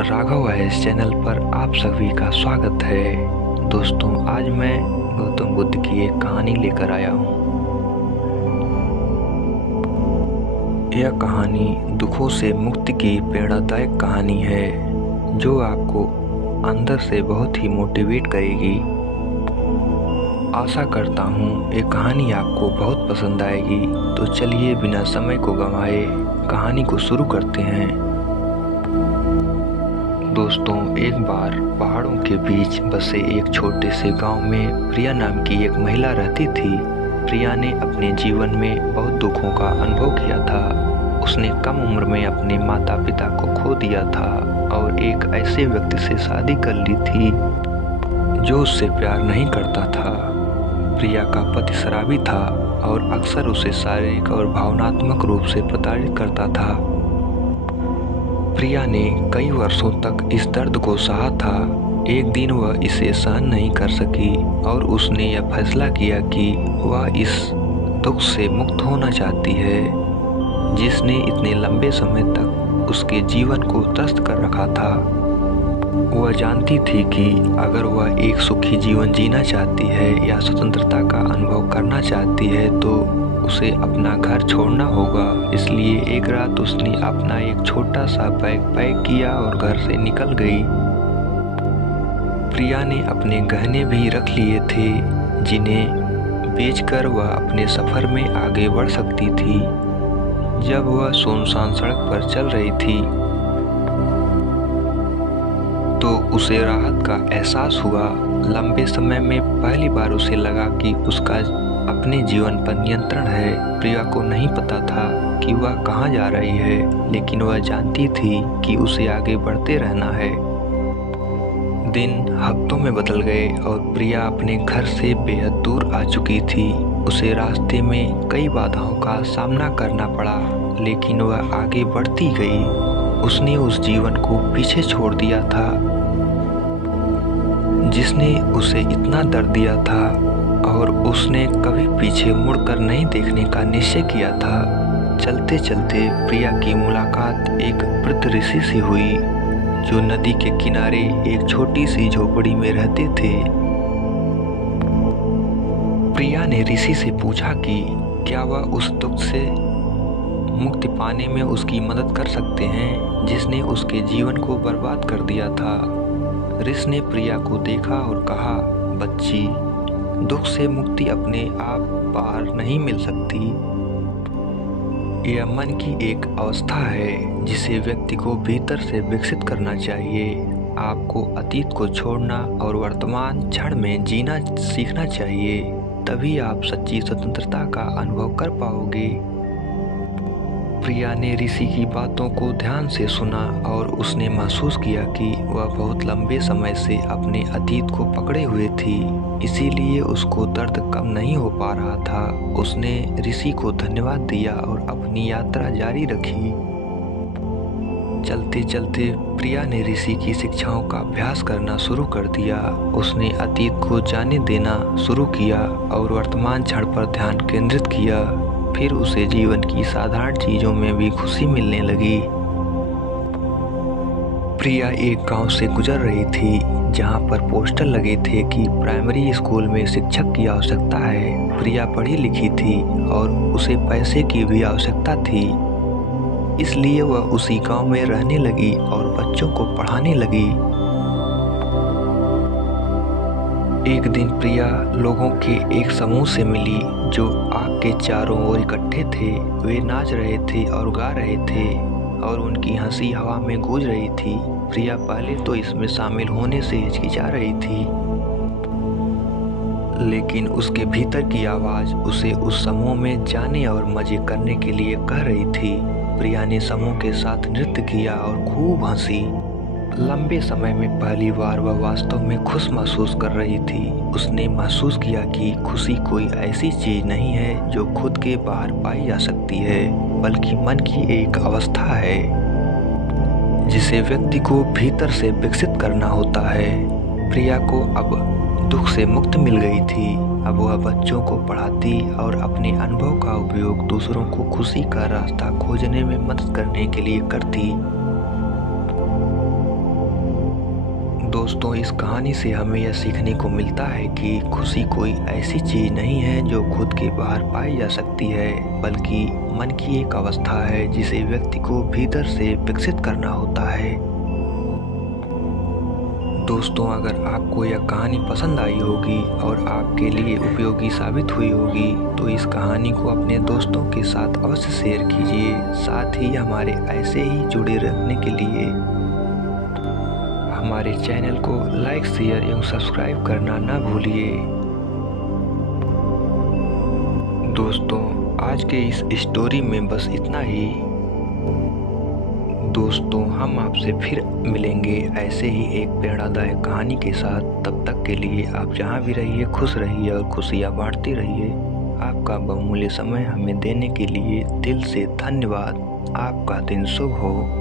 Raghav IAS channel पर आप सभी का स्वागत है। दोस्तों, आज मैं गौतम बुद्ध की एक कहानी लेकर आया हूँ। यह कहानी दुखों से मुक्ति की प्रेरणादायक कहानी है जो आपको अंदर से बहुत ही मोटिवेट करेगी। आशा करता हूँ ये कहानी आपको बहुत पसंद आएगी। तो चलिए बिना समय को गंवाए कहानी को शुरू करते हैं। दोस्तों, एक बार पहाड़ों के बीच बसे एक छोटे से गांव में प्रिया नाम की एक महिला रहती थी। प्रिया ने अपने जीवन में बहुत दुखों का अनुभव किया था। उसने कम उम्र में अपने माता पिता को खो दिया था और एक ऐसे व्यक्ति से शादी कर ली थी जो उससे प्यार नहीं करता था। प्रिया का पति शराबी था और अक्सर उसे शारीरिक और भावनात्मक रूप से प्रताड़ित करता था। प्रिया ने कई वर्षों तक इस दर्द को सहा था। एक दिन वह इसे सहन नहीं कर सकी और उसने यह फैसला किया कि वह इस दुख से मुक्त होना चाहती है जिसने इतने लंबे समय तक उसके जीवन को त्रस्त कर रखा था। वह जानती थी कि अगर वह एक सुखी जीवन जीना चाहती है या स्वतंत्रता का अनुभव करना चाहती है तो उसे अपना घर छोड़ना होगा। इसलिए एक रात उसने अपना एक छोटा सा बैग पैक किया और घर से निकल गई। प्रिया ने अपने गहने भी रख लिए थे जिन्हें बेचकर वह अपने सफर में आगे बढ़ सकती थी। जब वह सुनसान सड़क पर चल रही थी तो उसे राहत का एहसास हुआ। लंबे समय में पहली बार उसे लगा कि उसका अपने जीवन पर नियंत्रण है। प्रिया को नहीं पता था कि वह कहाँ जा रही है, लेकिन वह जानती थी कि उसे आगे बढ़ते रहना है। दिन हफ्तों में बदल गए और प्रिया अपने घर से बेहद दूर आ चुकी थी। उसे रास्ते में कई बाधाओं का सामना करना पड़ा, लेकिन वह आगे बढ़ती गई। उसने उस जीवन को पीछे छोड़ दिया था जिसने उसे इतना दर्द दिया था और उसने कभी पीछे मुड़कर नहीं देखने का निश्चय किया था। चलते चलते प्रिया की मुलाकात एक वृद्ध ऋषि से हुई जो नदी के किनारे एक छोटी सी झोपड़ी में रहते थे। प्रिया ने ऋषि से पूछा कि क्या वह उस दुख से मुक्ति पाने में उसकी मदद कर सकते हैं जिसने उसके जीवन को बर्बाद कर दिया था। ऋषि ने प्रिया को देखा और कहा, बच्ची, दुख से मुक्ति अपने आप पार नहीं मिल सकती। यह मन की एक अवस्था है जिसे व्यक्ति को भीतर से विकसित करना चाहिए। आपको अतीत को छोड़ना और वर्तमान क्षण में जीना सीखना चाहिए, तभी आप सच्ची स्वतंत्रता का अनुभव कर पाओगे। प्रिया ने ऋषि की बातों को ध्यान से सुना और उसने महसूस किया कि वह बहुत लंबे समय से अपने अतीत को पकड़े हुए थी, इसीलिए उसको दर्द कम नहीं हो पा रहा था। उसने ऋषि को धन्यवाद दिया और अपनी यात्रा जारी रखी। चलते चलते प्रिया ने ऋषि की शिक्षाओं का अभ्यास करना शुरू कर दिया। उसने अतीत को जाने देना शुरू किया और वर्तमान क्षण पर ध्यान केंद्रित किया। फिर उसे जीवन की साधारण चीजों में भी खुशी मिलने लगी। प्रिया एक गांव से गुजर रही थी जहां पर पोस्टर लगे थे कि प्राइमरी स्कूल में शिक्षक की आवश्यकता है। प्रिया पढ़ी लिखी थी और उसे पैसे की भी आवश्यकता थी, इसलिए वह उसी गांव में रहने लगी और बच्चों को पढ़ाने लगी। एक दिन प्रिया लोगों के एक समूह से मिली जो आग के चारों ओर इकट्ठे थे। वे नाच रहे थे और गा रहे थे और उनकी हंसी हवा में गूंज रही थी। प्रिया पहले तो इसमें शामिल होने से हिचकिचा रही थी, लेकिन उसके भीतर की आवाज़ उसे उस समूह में जाने और मजे करने के लिए कह रही थी। प्रिया ने समूह के साथ नृत्य किया और खूब हंसी। लंबे समय में पहली बार वह वास्तव में खुश महसूस कर रही थी। उसने महसूस किया कि खुशी कोई ऐसी चीज नहीं है जो खुद के बाहर पाई जा सकती है, बल्कि मन की एक अवस्था है जिसे व्यक्ति को भीतर से विकसित करना होता है। प्रिया को अब दुख से मुक्ति मिल गई थी। अब वह बच्चों को पढ़ाती और अपने अनुभव का उपयोग दूसरों को खुशी का रास्ता खोजने में मदद करने के लिए करती। दोस्तों, इस कहानी से हमें यह सीखने को मिलता है कि खुशी कोई ऐसी चीज नहीं है जो खुद के बाहर पाई जा सकती है, बल्कि मन की एक अवस्था है जिसे व्यक्ति को भीतर से विकसित करना होता है। दोस्तों, अगर आपको यह कहानी पसंद आई होगी और आपके लिए उपयोगी साबित हुई होगी तो इस कहानी को अपने दोस्तों के साथ अवश्य शेयर कीजिए। साथ ही हमारे ऐसे ही जुड़े रहने के लिए हमारे चैनल को लाइक, शेयर एवं सब्सक्राइब करना ना भूलिए। दोस्तों, आज के इस स्टोरी में बस इतना ही। दोस्तों, हम आपसे फिर मिलेंगे ऐसे ही एक प्रेरणादायक कहानी के साथ। तब तक के लिए आप जहां भी रहिए खुश रहिए और खुशियां बांटते रहिए। आपका बहुमूल्य समय हमें देने के लिए दिल से धन्यवाद। आपका दिन शुभ हो।